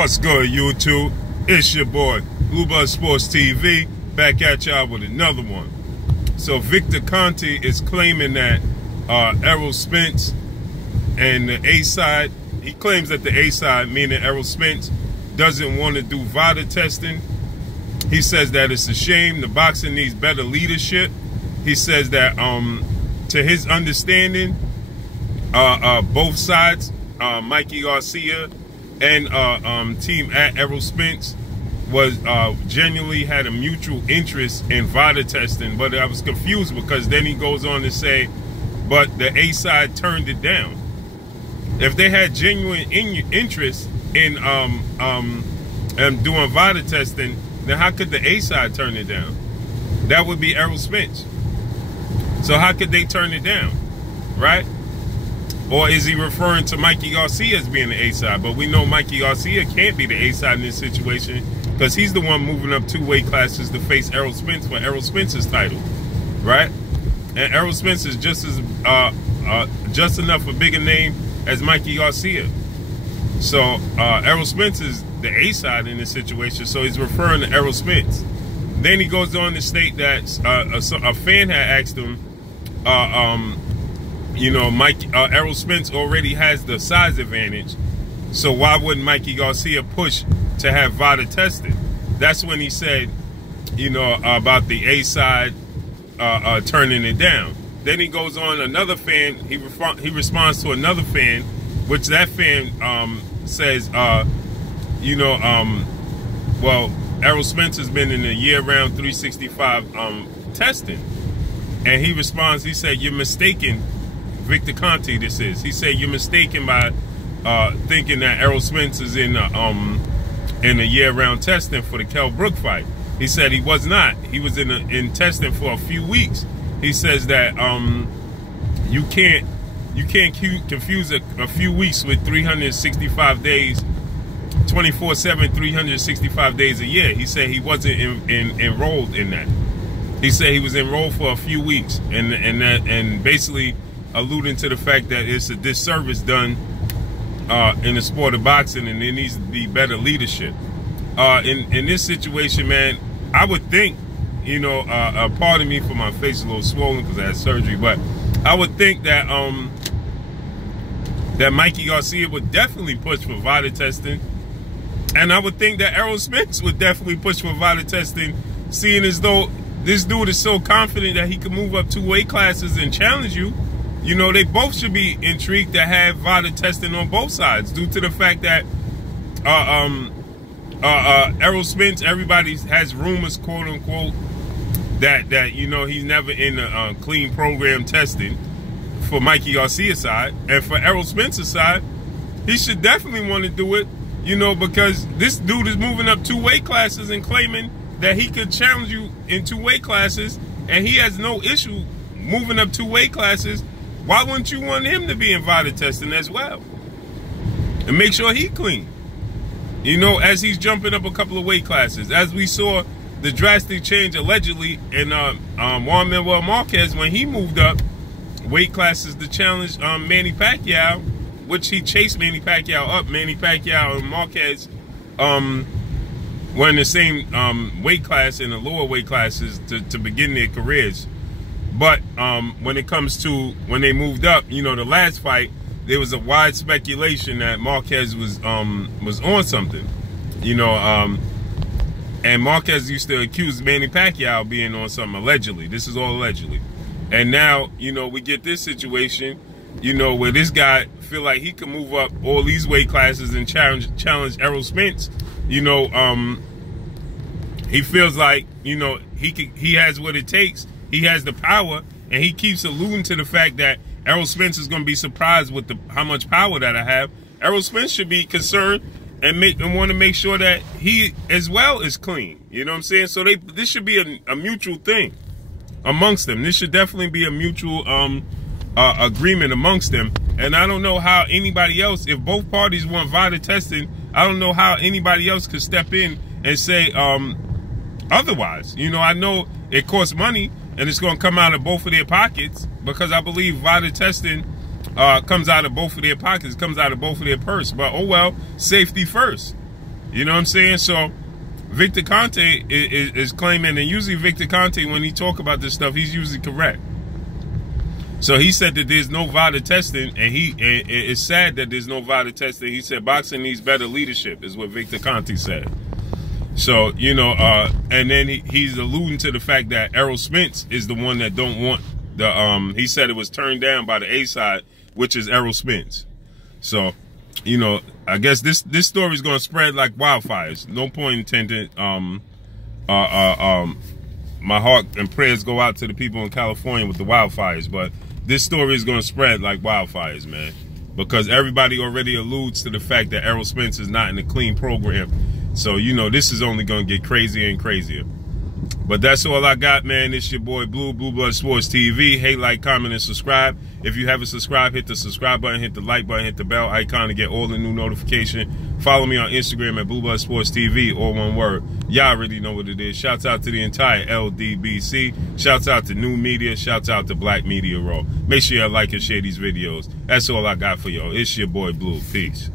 What's good, YouTube? It's your boy, Blue Buzz Sports TV, back at y'all with another one. So Victor Conte is claiming that Errol Spence and the A-side, he claims that the A-side, meaning Errol Spence, doesn't want to do Vada testing. He says that it's a shame. The boxing needs better leadership. He says that, to his understanding, both sides, Mikey Garcia and team at Errol Spence was genuinely had a mutual interest in Vada testing, but I was confused because then he goes on to say, but the A side turned it down. If they had genuine interest in doing Vada testing, then how could the A side turn it down? That would be Errol Spence. So how could they turn it down, right? Or is he referring to Mikey Garcia as being the A-side? But we know Mikey Garcia can't be the A-side in this situation because he's the one moving up 2 weight classes to face Errol Spence for Errol Spence's title, right? And Errol Spence is just enough a bigger name as Mikey Garcia. So Errol Spence is the A-side in this situation, so he's referring to Errol Spence. Then he goes on to state that a fan had asked him, you know, Errol Spence already has the size advantage, so why wouldn't Mikey Garcia push to have Vada tested? That's when he said, you know, about the A side turning it down. Then he goes on another fan. He responds to another fan, which that fan says, you know, well, Errol Spence has been in a year-round 365 testing, and he responds. He said, "You're mistaken." Victor Conte, this is. He said you're mistaken by thinking that Errol Spence is in a year-round testing for the Kell Brook fight. He said he was not. He was in testing for a few weeks. He says that you can't confuse a few weeks with 365 days, 24/7, 365 days a year. He said he wasn't enrolled in that. He said he was enrolled for a few weeks, and basically alluding to the fact that it's a disservice done in the sport of boxing, and there needs to be better leadership. In this situation, man, I would think, you know, pardon me for my face a little swollen because I had surgery, but I would think that that Mikey Garcia would definitely push for Vada testing, and I would think that Errol Spence would definitely push for Vada testing, seeing as though this dude is so confident that he can move up 2 weight classes and challenge you. You know, they both should be intrigued to have Vada testing on both sides, due to the fact that Errol Spence, everybody has rumors, quote unquote, that you know, he's never in a clean program testing for Mikey Garcia's side, and for Errol Spence's side, he should definitely want to do it, you know, because this dude is moving up 2 weight classes and claiming that he could challenge you in 2 weight classes, and he has no issue moving up 2 weight classes. Why wouldn't you want him to be in Vada testing as well? And make sure he clean. You know, as he's jumping up a couple of weight classes. As we saw the drastic change allegedly in Juan Manuel Marquez when he moved up weight classes to challenge Manny Pacquiao, which he chased Manny Pacquiao up. Manny Pacquiao and Marquez were in the same weight class, in the lower weight classes to begin their careers. But when it comes to when they moved up, you know, the last fight, there was a wide speculation that Marquez was on something, you know, and Marquez used to accuse Manny Pacquiao of being on something, allegedly. This is all allegedly. And now, you know, we get this situation, you know, where this guy feel like he can move up all these weight classes and challenge Errol Spence. You know, he feels like, you know, he has what it takes. He has the power, and he keeps alluding to the fact that Errol Spence is going to be surprised with how much power that I have. Errol Spence should be concerned and want to make sure that he as well is clean. You know what I'm saying? So this should be a mutual thing amongst them. This should definitely be a mutual agreement amongst them. And I don't know how anybody else, if both parties want Vada testing, I don't know how anybody else could step in and say otherwise. You know, I know it costs money, and it's going to come out of both of their pockets, because I believe Vada testing comes out of both of their pockets, comes out of both of their purse. But oh well, safety first. You know what I'm saying? So Victor Conte is claiming, and usually Victor Conte, when he talk about this stuff, he's usually correct. So he said that there's no Vada testing, and it's sad that there's no Vada testing. He said boxing needs better leadership, is what Victor Conte said. So, you know, and then he's alluding to the fact that Errol Spence is the one that don't want the, he said it was turned down by the A side, which is Errol Spence. So, you know, I guess this story is going to spread like wildfires. No point intended. My heart and prayers go out to the people in California with the wildfires, but this story is going to spread like wildfires, man, because everybody already alludes to the fact that Errol Spence is not in a clean program. So, you know, this is only going to get crazier and crazier. But that's all I got, man. It's your boy Blue Blood Sports TV. Hey, like, comment, and subscribe. If you haven't subscribed, hit the subscribe button, hit the like button, hit the bell icon to get all the new notification. Follow me on Instagram at Blue Blood Sports TV, all one word. Y'all already know what it is. Shouts out to the entire LDBC. Shouts out to New Media. Shouts out to Black Media Raw. Make sure you like and share these videos. That's all I got for y'all. It's your boy Blue. Peace.